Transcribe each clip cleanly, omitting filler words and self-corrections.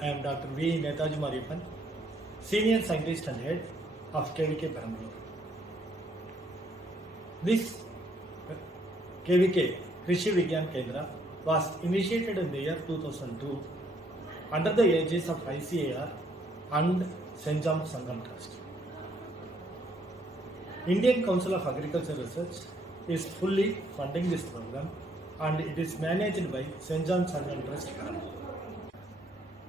I am Dr. V. Nethaji Mariappan, Senior Scientist and Head of KVK Perambalur. This KVK Krishi Vigyan Kendra was initiated in the year 2002 under the aegis of ICAR and St. John's Sangam Trust. Indian Council of Agriculture Research is fully funding this program and it is managed by St. John's Sangam Trust.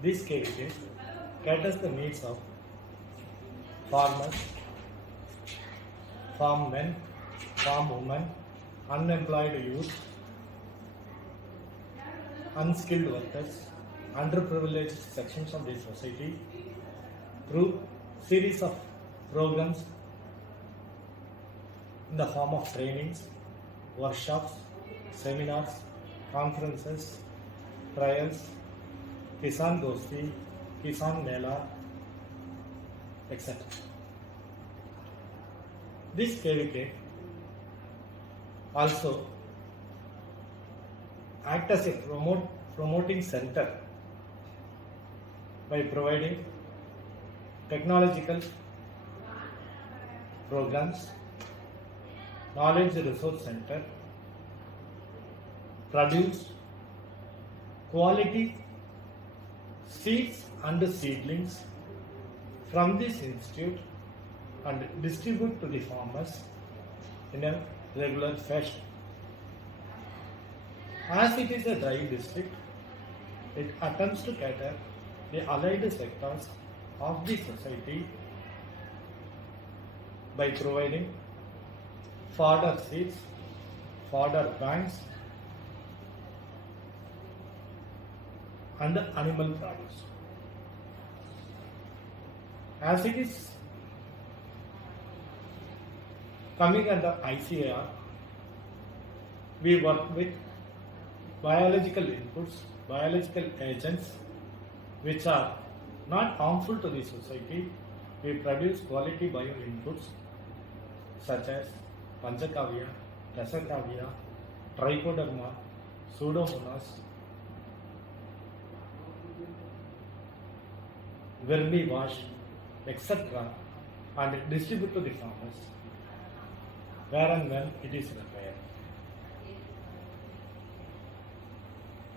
This KVK caters the needs of farmers, farm men, farm women, unemployed youth, unskilled workers, underprivileged sections of the society through series of programs in the form of trainings, workshops, seminars, conferences, trials, Kisan Dosti, Kisan Mela, etc. This KVK also act as a promoting center by providing technological programs, knowledge resource center, produce quality seeds and seedlings from this institute and distribute to the farmers in a regular fashion. As it is a dry district, it attempts to cater the allied sectors of the society by providing fodder seeds, fodder banks, and animal produce. As it is coming under ICAR, we work with biological inputs, biological agents which are not harmful to the society. We produce quality bio inputs such as Panchakavya, Dasakavya, Trichoderma, Pseudomonas, vermi wash, etc. and distribute to the farmers where and when it is required.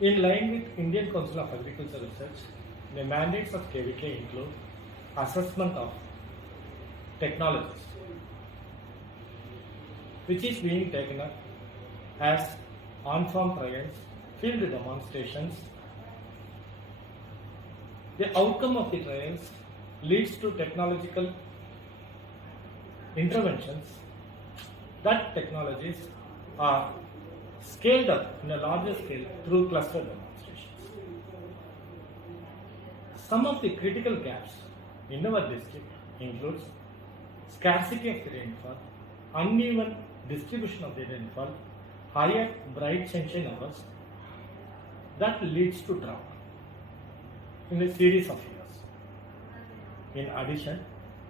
In line with Indian Council of Agriculture Research, the mandates of KVK include assessment of technologies, which is being taken up as on-farm trials, field demonstrations. The outcome of the trials leads to technological interventions. That technologies are scaled up in a larger scale through cluster demonstrations. Some of the critical gaps in our district includes scarcity of the rainfall, uneven distribution of the rainfall, higher bright sunshine hours that leads to drought in a series of years. In addition,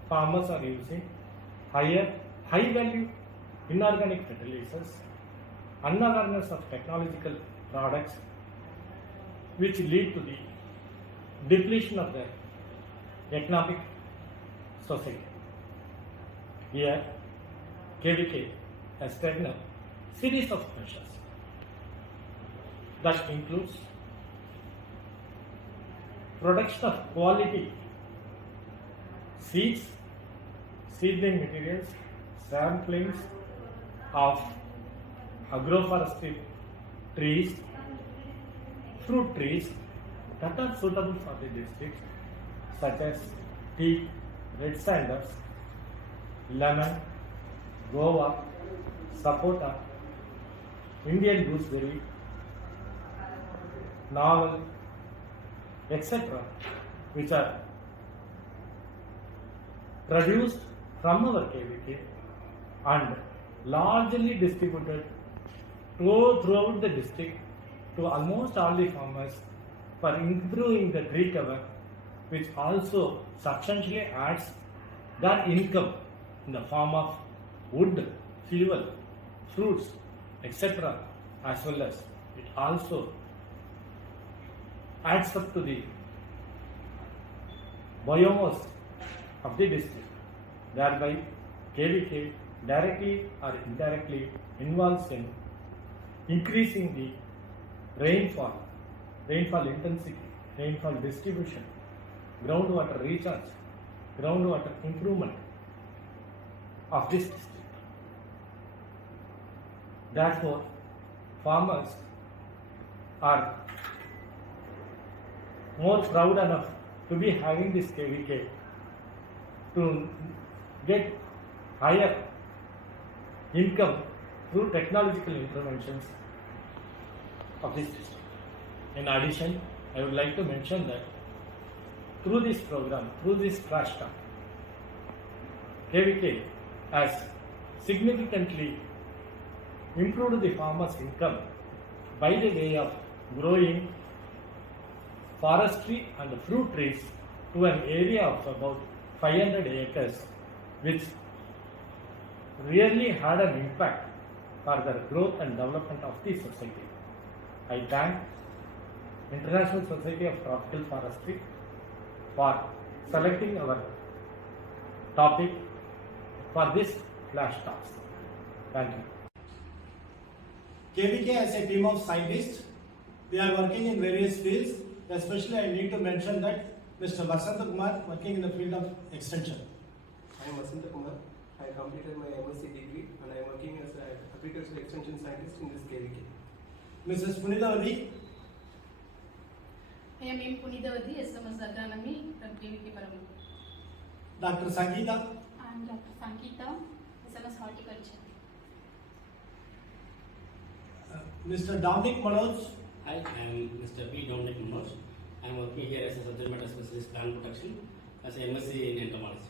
farmers are using high value inorganic fertilizers, unawareness of technological products which lead to the depletion of the economic society. Here, KVK has taken a series of measures that includes production of quality seeds, seedling materials, samplings of agroforestry trees, fruit trees that are suitable for the district, such as teak, red sanders, lemon, guava, sapota, Indian gooseberry, navel, etc., which are produced from our KVK and largely distributed throughout the district to almost all the farmers for improving the tree cover, which also substantially adds their income in the form of wood, fuel, fruits, etc., as well as it also adds up to the biomass of the district. Thereby, KVK directly or indirectly involves in increasing the rainfall intensity, rainfall distribution, groundwater recharge, groundwater improvement of this district. Therefore, farmers are more proud enough to be having this KVK to get higher income through technological interventions of this district. In addition, I would like to mention that through this program, through this flash talk, KVK has significantly improved the farmers' income by the way of growing forestry and fruit trees to an area of about 500 acres, which really had an impact for the growth and development of the society. I thank International Society of Tropical Forestry for selecting our topic for this flash talks. Thank you. KVK as a team of scientists, we are working in various fields. Especially, I need to mention that Mr. Vasanta Kumar working in the field of extension. I am Vasanta Kumar. I completed my MSc degree and I am working as an agricultural extension scientist in this KVK. Mrs. Punitavati. I am M. Punitavati, SMS Agronomy from KVK Perambalur. Dr. Sangeeta. I am Dr. Sangeeta, SMS Horticulture. Mr. Dominic Manoj. Hi, I am Mr. P. Dominic Manoj. I am working here as a subject matter specialist plant protection as a MSc in entomology.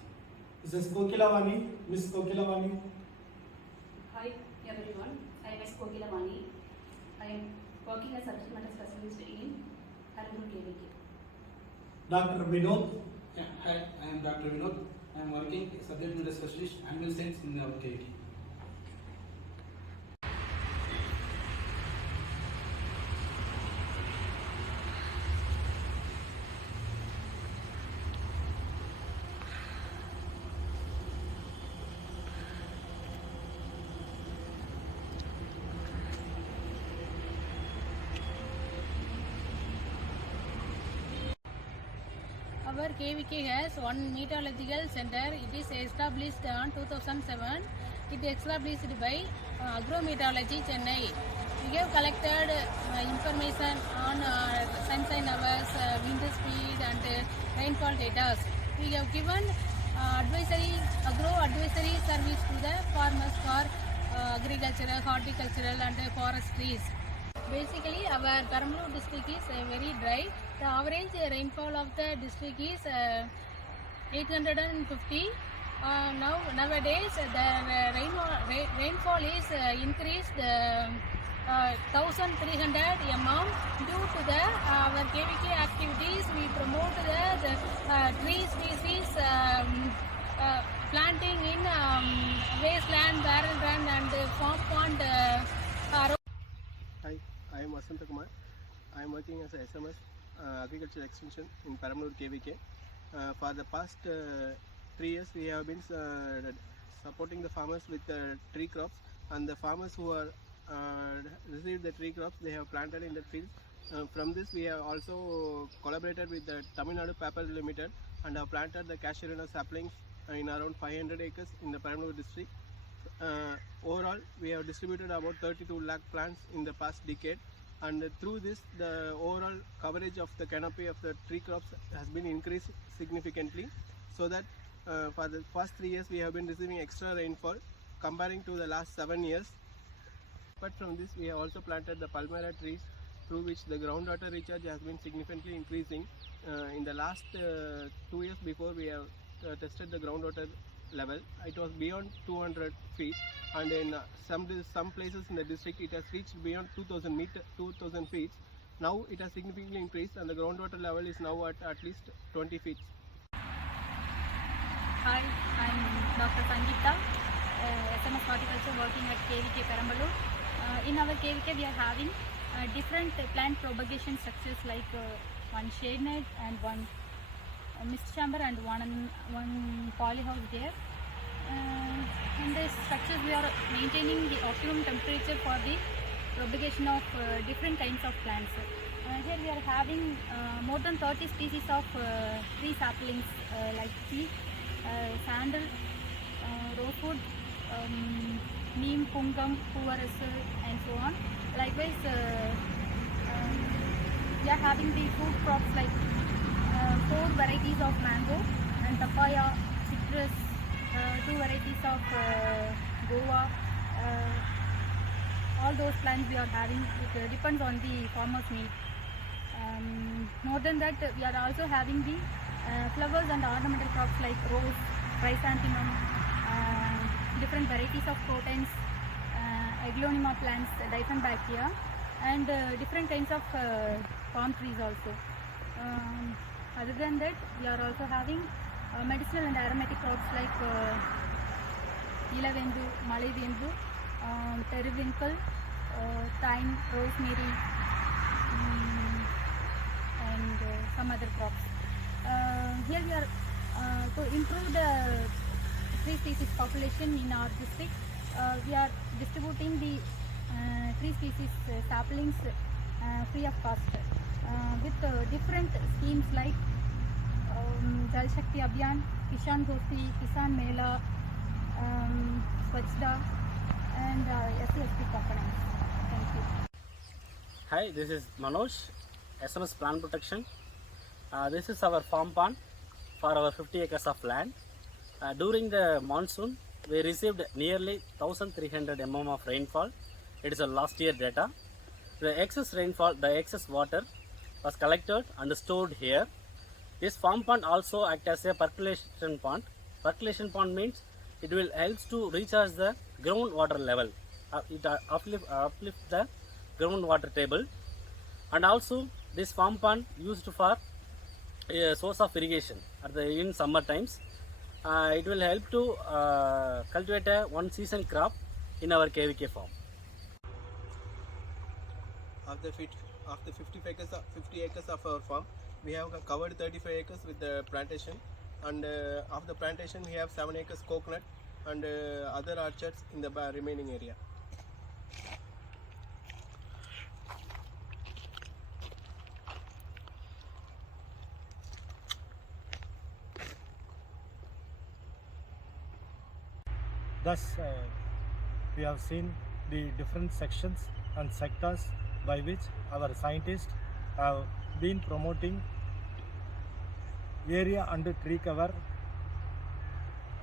Mrs. Kokilavani. Miss Kokilavani. Hi everyone, I am S. Kokilavani. I am working as subject matter specialist in Perambalur KVK. Dr. Vinod. Yeah, hi, I am Dr. Vinod. I am working as subject matter specialist animal science in our KVK. Our KVK has one meteorological center. It is established on 2007. It is established by Agrometeorology Chennai. We have collected information on sunshine hours, wind speed and rainfall data. We have given agro advisory service to the farmers for agricultural, horticultural and forestries. Basically, our Perambalur district is very dry. The average rainfall of the district is 850. Nowadays, the rainfall is increased 1300 mm. Due to our KVK activities, we promote the tree species planting in wasteland, barrel run and farm pond. Hi, I am Vasanta Kumar. I am working as a SMS agricultural extension in Perambalur KVK. For the past 3 years, we have been supporting the farmers with tree crops, and the farmers who are received the tree crops, they have planted in the fields. From this, we have also collaborated with the Tamil Nadu Paper Limited and have planted the casuarina saplings in around 500 acres in the Perambalur district. Overall, we have distributed about 32 lakh plants in the past decade, and through this, the overall coverage of the canopy of the tree crops has been increased significantly, so that for the past 3 years we have been receiving extra rainfall comparing to the last 7 years. Apart from this, we have also planted the palmyra trees, through which the groundwater recharge has been significantly increasing. In the last 2 years before, we have tested the groundwater level. It was beyond 200 feet, and in some places in the district it has reached beyond 2000 feet. Now it has significantly increased, and the groundwater level is now at least 20 feet. Hi, I am Dr. Sangeeta, SMS Horticulture working at KVK Perambalur. In our KVK we are having different plant propagation structures like one shade net and one mist chamber and one polyhouse there. In this structures we are maintaining the optimum temperature for the propagation of different kinds of plants. Here we are having more than 30 species of tree saplings like tea, sandal, rosewood, neem, pungam, puvarasal and so on. Likewise, we are having the fruit crops like 4 varieties of mango and papaya, citrus, 2 varieties of guava. All those plants we are having. It depends on the farmer's need. More than that, we are also having the flowers and ornamental crops like rose, chrysanthemum, different varieties of crottons, aglaonema plants, Diphambactea, and different kinds of palm trees also. Other than that, we are also having medicinal and aromatic crops like ilavendu, malavendu, periwinkle, thyme, rosemary, and some other crops. Here we are to improve the tree species population in our district. We are distributing the tree species saplings free of cost with different schemes like Jal Shakti Abhiyan, Kishan Gosti, Kisan Mela, Swachhta, and SCSP components. Thank you. Hi, this is Manoj, SMS Plant Protection. This is our farm pond for our 50 acres of land. During the monsoon, we received nearly 1300 mm of rainfall. It is a last year data. The excess rainfall, the excess water was collected and stored here. This farm pond also acts as a percolation pond. Percolation pond means it will help to recharge the groundwater level. It uplift the groundwater table, and also this farm pond used for a source of irrigation in summer times. It will help to cultivate a one season crop in our KVK farm. Of the 50 acres of our farm, we have covered 35 acres with the plantation, and of the plantation we have 7 acres coconut and other orchards in the remaining area. Thus, we have seen the different sections and sectors by which our scientists have been promoting area under tree cover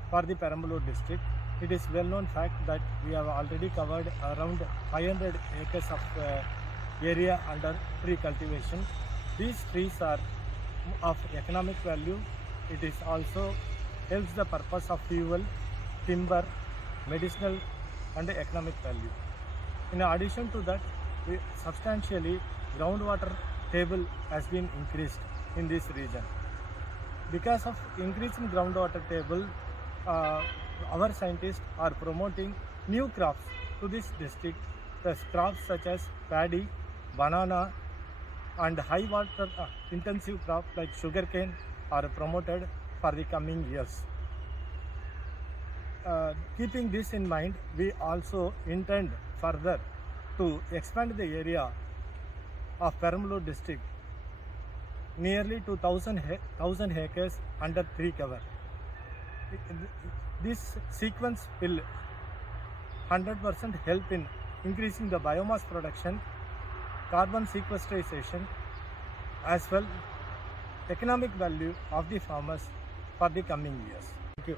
for the Perambalur district. It is well known fact that we have already covered around 500 acres of area under tree cultivation. These trees are of economic value. It is also helps the purpose of fuel, timber, medicinal and economic value. In addition to that, substantially groundwater table has been increased in this region. Because of increasing groundwater table, our scientists are promoting new crops to this district. The crops such as paddy, banana and high water intensive crops like sugarcane are promoted for the coming years. Keeping this in mind, we also intend further to expand the area of Perambalur district nearly to 1,000 acres under tree cover. This sequence will 100% help in increasing the biomass production, carbon sequestration, as well economic value of the farmers for the coming years. Thank you.